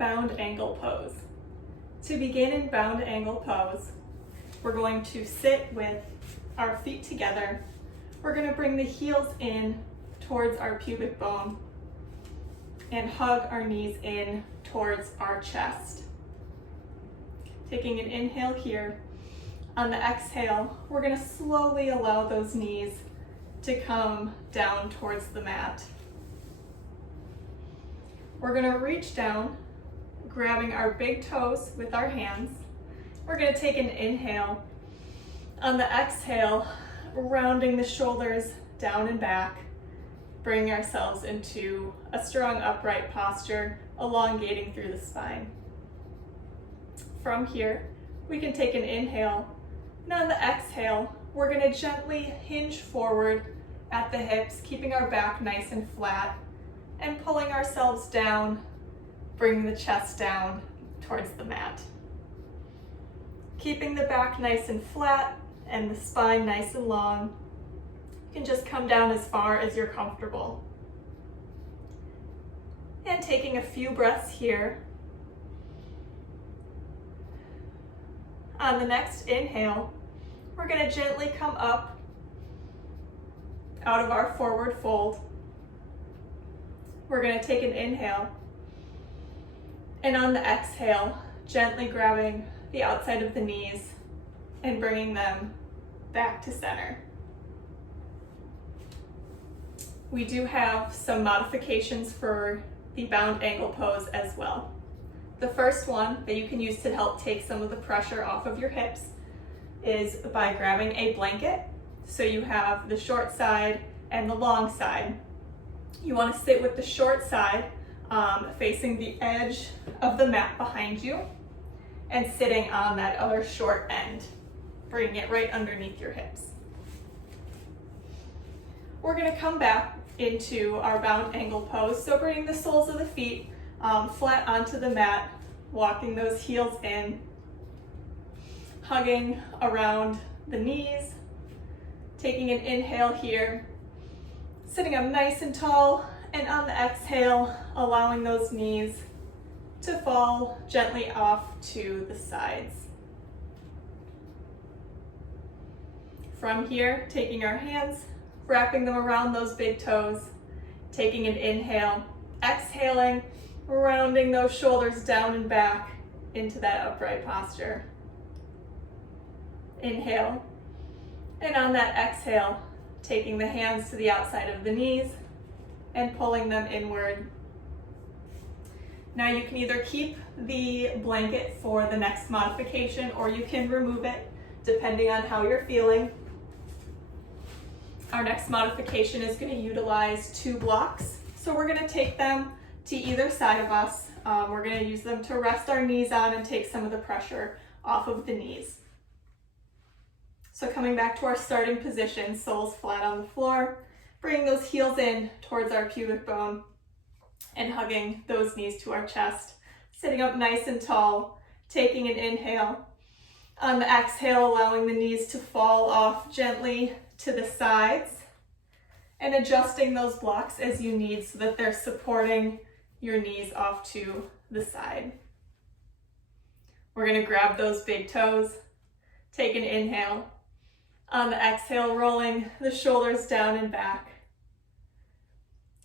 bound angle pose. To begin in bound angle pose, we're going to sit with our feet together. We're going to bring the heels in towards our pubic bone and hug our knees in towards our chest. Taking an inhale here. On the exhale, we're going to slowly allow those knees to come down towards the mat. We're going to reach down, grabbing our big toes with our hands. We're going to take an inhale. On the exhale, rounding the shoulders down and back, bringing ourselves into a strong upright posture, elongating through the spine. From here, we can take an inhale, and on the exhale, we're going to gently hinge forward at the hips, keeping our back nice and flat, and pulling ourselves down, bringing the chest down towards the mat. Keeping the back nice and flat and the spine nice and long, you can just come down as far as you're comfortable. And taking a few breaths here. On the next inhale, we're going to gently come up out of our forward fold. We're going to take an inhale, and on the exhale, gently grabbing the outside of the knees and bringing them back to center. We do have some modifications for the bound angle pose as well. The first one that you can use to help take some of the pressure off of your hips is by grabbing a blanket. So you have the short side and the long side. You want to sit with the short side facing the edge of the mat behind you and sitting on that other short end, bringing it right underneath your hips. We're going to come back into our bound angle pose. So bringing the soles of the feet flat onto the mat, walking those heels in, hugging around the knees, taking an inhale here, sitting up nice and tall, and on the exhale, allowing those knees to fall gently off to the sides. From here, taking our hands, wrapping them around those big toes, taking an inhale, exhaling, rounding those shoulders down and back into that upright posture. Inhale, and on that exhale, taking the hands to the outside of the knees and pulling them inward. Now you can either keep the blanket for the next modification or you can remove it depending on how you're feeling. Our next modification is going to utilize 2 blocks. So we're going to take them to either side of us. We're going to use them to rest our knees on and take some of the pressure off of the knees. So coming back to our starting position, soles flat on the floor, bringing those heels in towards our pubic bone and hugging those knees to our chest, sitting up nice and tall, taking an inhale. On the exhale, allowing the knees to fall off gently to the sides and adjusting those blocks as you need so that they're supporting your knees off to the side. We're going to grab those big toes, take an inhale. On the exhale, rolling the shoulders down and back.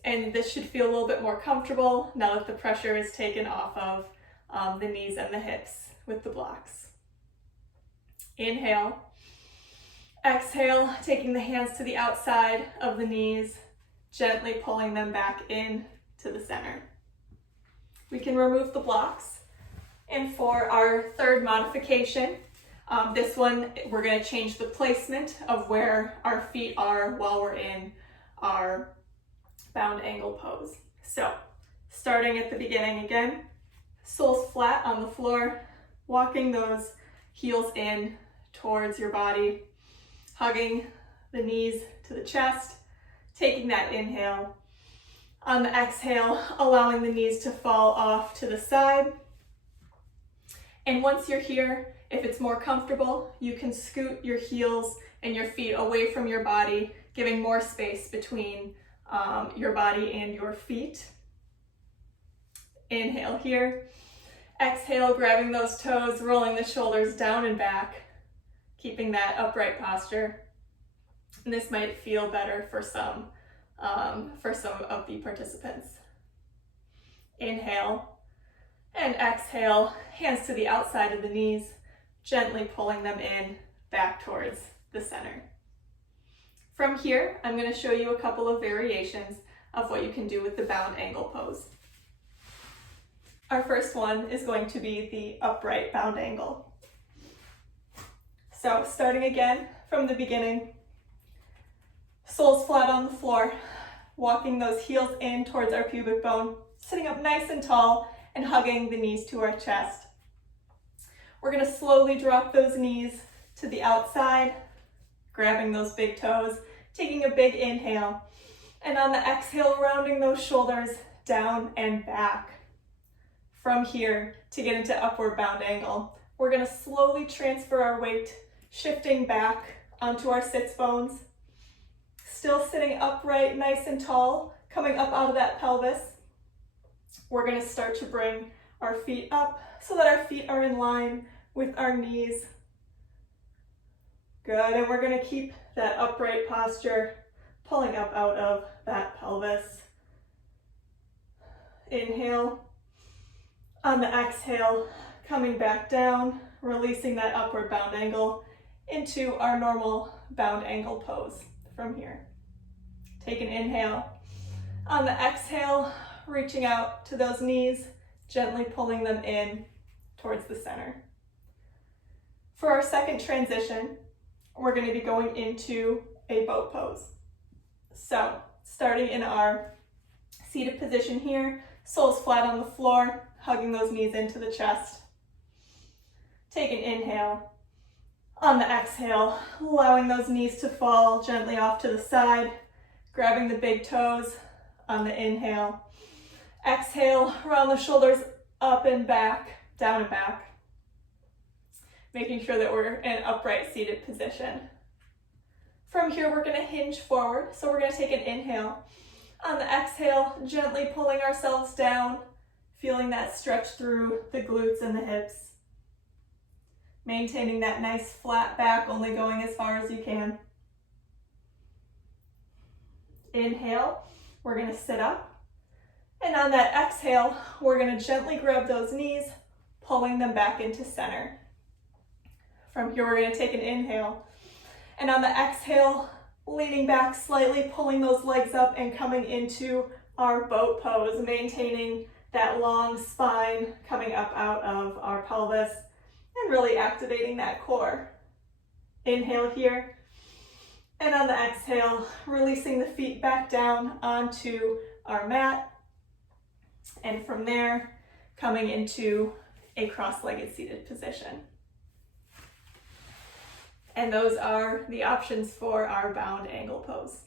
And this should feel a little bit more comfortable now that the pressure is taken off of the knees and the hips with the blocks. Inhale. Exhale, taking the hands to the outside of the knees, gently pulling them back in to the center. We can remove the blocks. And for our third modification, this one, we're going to change the placement of where our feet are while we're in our bound angle pose. So, starting at the beginning again, soles flat on the floor, walking those heels in towards your body, hugging the knees to the chest, taking that inhale. On the exhale, allowing the knees to fall off to the side. And once you're here, if it's more comfortable, you can scoot your heels and your feet away from your body, giving more space between your body and your feet. Inhale here. Exhale, grabbing those toes, rolling the shoulders down and back, keeping that upright posture. And this might feel better for some of the participants. Inhale and exhale, hands to the outside of the knees, gently pulling them in back towards the center. From here, I'm going to show you a couple of variations of what you can do with the bound angle pose. Our first one is going to be the upright bound angle. So starting again from the beginning, soles flat on the floor, walking those heels in towards our pubic bone, sitting up nice and tall and hugging the knees to our chest. We're going to slowly drop those knees to the outside, grabbing those big toes, taking a big inhale, and on the exhale, rounding those shoulders down and back. From here, to get into upward bound angle, we're going to slowly transfer our weight, shifting back onto our sits bones, still sitting upright, nice and tall, coming up out of that pelvis. We're going to start to bring our feet up so that our feet are in line with our knees. Good, and we're going to keep that upright posture, pulling up out of that pelvis. Inhale. On the exhale, coming back down, releasing that upward bound angle into our normal bound angle pose from here. Take an inhale. On the exhale, reaching out to those knees, gently pulling them in towards the center. For our second transition, we're going to be going into a boat pose. So, starting in our seated position here, soles flat on the floor, hugging those knees into the chest. Take an inhale. On the exhale, allowing those knees to fall gently off to the side, grabbing the big toes on the inhale. Exhale, round the shoulders up and back, down and back. Making sure that we're in an upright seated position. From here, we're going to hinge forward. So we're going to take an inhale. On the exhale, gently pulling ourselves down, feeling that stretch through the glutes and the hips. Maintaining that nice flat back, only going as far as you can. Inhale, we're going to sit up. And on that exhale, we're going to gently grab those knees, pulling them back into center. From here, we're going to take an inhale. And on the exhale, leaning back slightly, pulling those legs up and coming into our boat pose, maintaining that long spine coming up out of our pelvis and really activating that core. Inhale here. And on the exhale, releasing the feet back down onto our mat. And from there, coming into a cross-legged seated position. And those are the options for our bound angle pose.